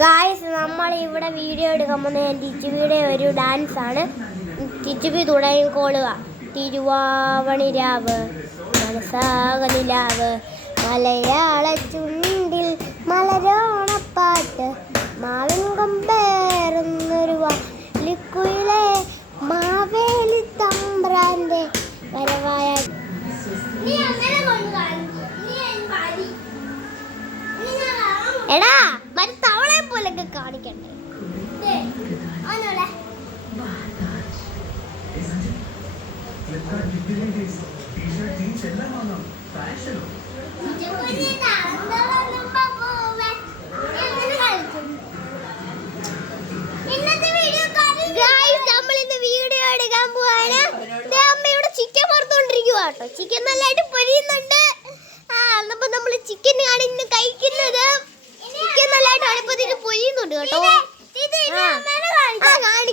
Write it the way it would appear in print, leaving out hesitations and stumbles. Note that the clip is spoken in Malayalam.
ഗായ്സ്, നമ്മൾ ഇവിടെ വീഡിയോ എടുക്കാൻ പോകുന്നത് ടിച്ചുബിയുടെ ഒരു ഡാൻസ് ആണ്. ടിച്ചുബി തുടങ്ങിക്കോളുക. തിരുവാവണിരാവ് മനസ്സാകലിലാവ് മലയാള ചുണ്ടിൽ മലരോണപ്പാട്ട് മാവിൻകം പേറുന്നൊരു ലിക്കുയിലെ മാവേലി തമ്പ്രാന്റെ വരവായ എടാ മറ്റേ തവളെ പോലൊക്കെ കാണിക്കണ്ടേ? ചിക്കൻ വറുത്തോണ്ടിരിക്കുക കേട്ടോ. ചിക്കൻ നല്ലതായിട്ട് പൊരിയുന്നുണ്ട്. നമ്മൾ ചിക്കൻ ആണ് ഇന്ന് കഴിക്കുന്നത്. ചിക്കൻ നല്ലതായിട്ട് അടുപ്പത്തിൽ പൊരിയുന്നുണ്ട് കേട്ടോ.